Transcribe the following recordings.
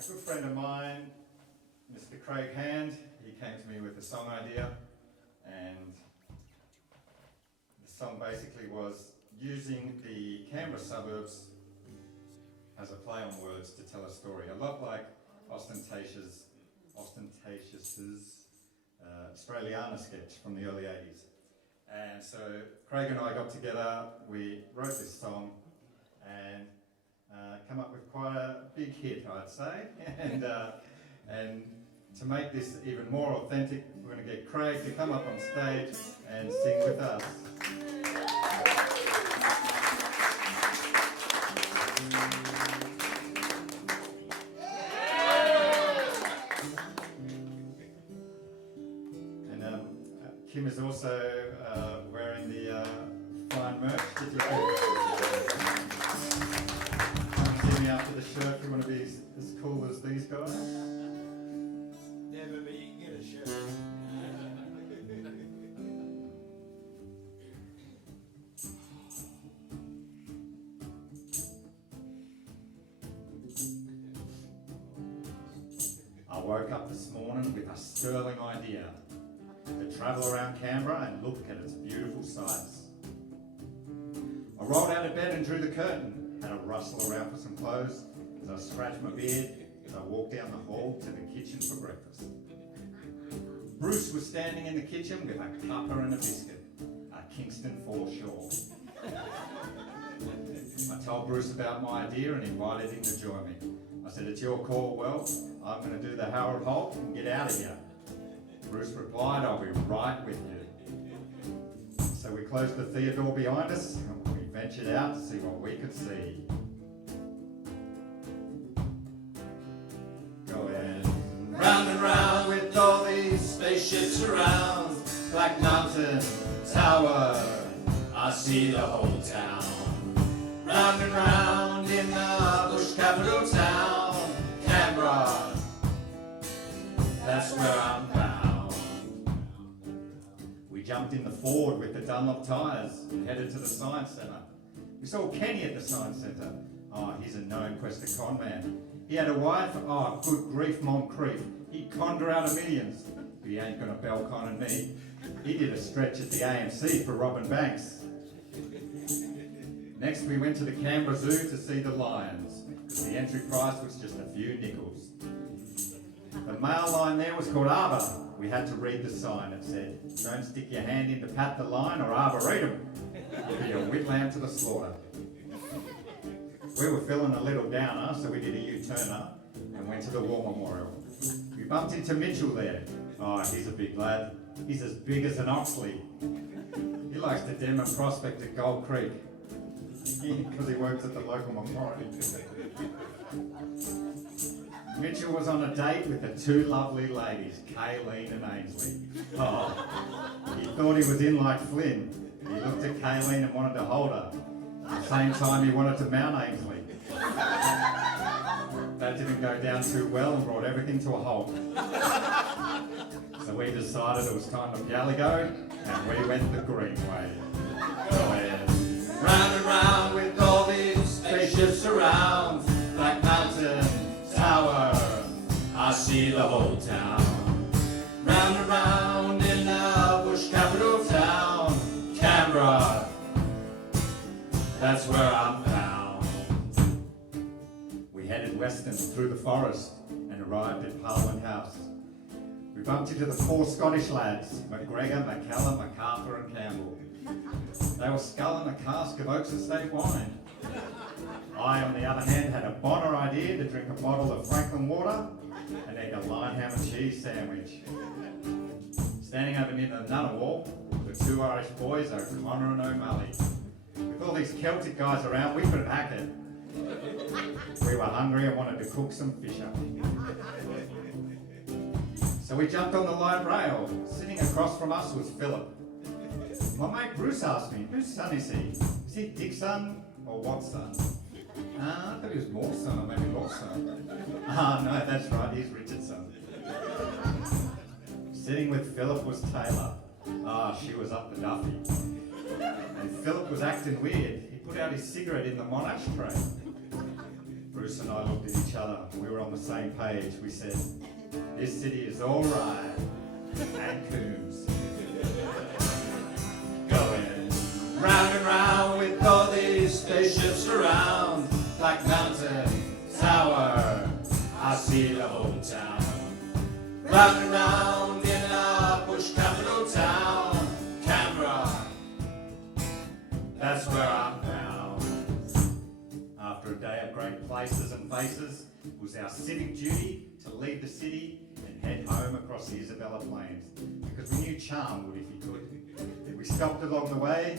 A good friend of mine, Mr. Craig Hand, he came to me with a song idea, and the song basically was using the Canberra suburbs as a play on words to tell a story, a lot like Ostentatious's Australiana sketch from the early 80s. And so Craig and I got together, we wrote this song and come up with quite a big hit, I'd say. And to make this even more authentic, we're going to get Craig to come up on stage and sing with us. And Kim is also wearing the fine merch. Did you see me after the shirt if you want to be as cool as these guys? Never, but you can get a shirt. I woke up this morning with a sterling idea to travel around Canberra and look at its beautiful sights. I rolled out of bed and drew the curtain, had a rustle around for some clothes as I scratched my beard as I walked down the hall to the kitchen for breakfast. Bruce was standing in the kitchen with a cuppa and a biscuit, a Kingston foreshore. I told Bruce about my idea and invited him to join me. I said, "It's your call, well, I'm going to do the Harold Holt and get out of here." Bruce replied, "I'll be right with you." So we closed the theatre behind us and we ventured out to see what we could see. Going round and round with all these spaceships around, Black Mountain Tower, I see the whole town. Round and round in the bush capital town, Canberra, that's where I'm bound. We jumped in the Ford with the Dunlop tyres and headed to the Science Centre. We saw Kenny at the Science Centre. Oh, he's a known Questa con man. He had a wife, oh, good grief, Moncrief. He'd conned her out of millions. But he ain't gonna bell con me. He did a stretch at the AMC for robbing banks. Next, we went to the Canberra Zoo to see the lions, because the entry price was just a few nickels. The male lion there was called Arbor. We had to read the sign. It said, "Don't stick your hand in to pat the lion or Arboretum. It'll be a wit lamb to the slaughter." We were feeling a little downer, so we did a U-turner and went to the War Memorial. We bumped into Mitchell there. Oh, he's a big lad. He's as big as an Oxley. He likes to dem and prospect at Gold Creek, because he works at the local Macquarie. Mitchell was on a date with the two lovely ladies, Kayleen and Ainsley. Oh, he thought he was in like Flynn. He looked at Kayleen and wanted to hold her. At the same time, he wanted to mount Ainsley. That didn't go down too well and brought everything to a halt. So we decided it was time to galley-go, and we went the green way. Round and round with all these spaceships around, Black Mountain Tower, I see the whole town. Round and round in the bush capital town, Canberra, that's where I'm bound. We headed western through the forest and arrived at Parliament House. We bumped into the four Scottish lads, McGregor, McCallum, MacArthur and Campbell. They were sculling a cask of Oaks Estate wine. I, on the other hand, had a bonner idea to drink a bottle of Franklin water and eat a line ham and cheese sandwich. Standing over near the Ngunnawal were the two Irish boys, O'Connor and O'Malley. With all these Celtic guys around, we could have hacked it. We were hungry and wanted to cook some fish up. So we jumped on the light rail. Sitting across from us was Philip. My mate Bruce asked me, whose son is he? Is he Dick's son or what son? I thought he was Moore's son or maybe Lord's son. No, that's right, he's Richard's son. Sitting with Philip was Taylor. She was up the Duffy. And Philip was acting weird. He put out his cigarette in the Monash tray. Bruce and I looked at each other. We were on the same page. We said, this city is all right. And Coombs. Going round and round with all these spaceships around. Black Mountain Tower, I see the whole town. Round and round in our bush capital town, Canberra. That's where I'm found. After a day of great places and faces, it was our civic duty to leave the city and head home across the Isabella Plains, because we knew Charm would if he could. We stopped along the way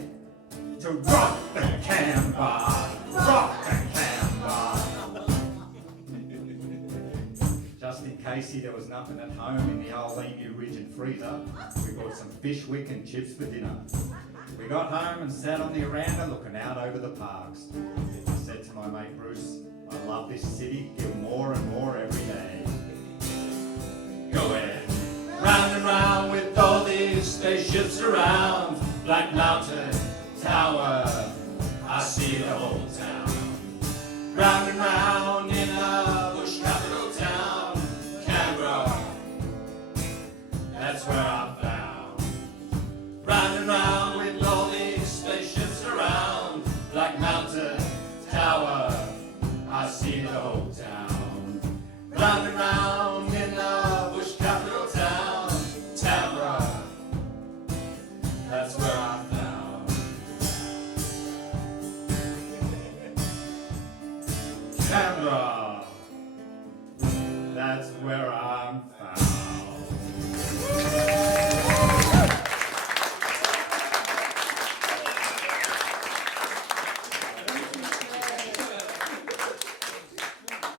to rock the Canberra, rock the Canberra. Just in case there was nothing at home in the old Emu Ridge and freezer, we bought some fish wick and chips for dinner. We got home and sat on the veranda looking out over the parks. I said to my mate Bruce, I love this city, get more and more every day. Going round and round with all these spaceships around, Black Mountain Tower, I see the whole town. Round and round in our bush capital town, Canberra, that's where I'm found. Round and round with all these spaceships around, Black Mountain Tower, I see the whole town. Round and round in our bush capital town, Canberra, that's where I'm found. Canberra, that's where I'm found.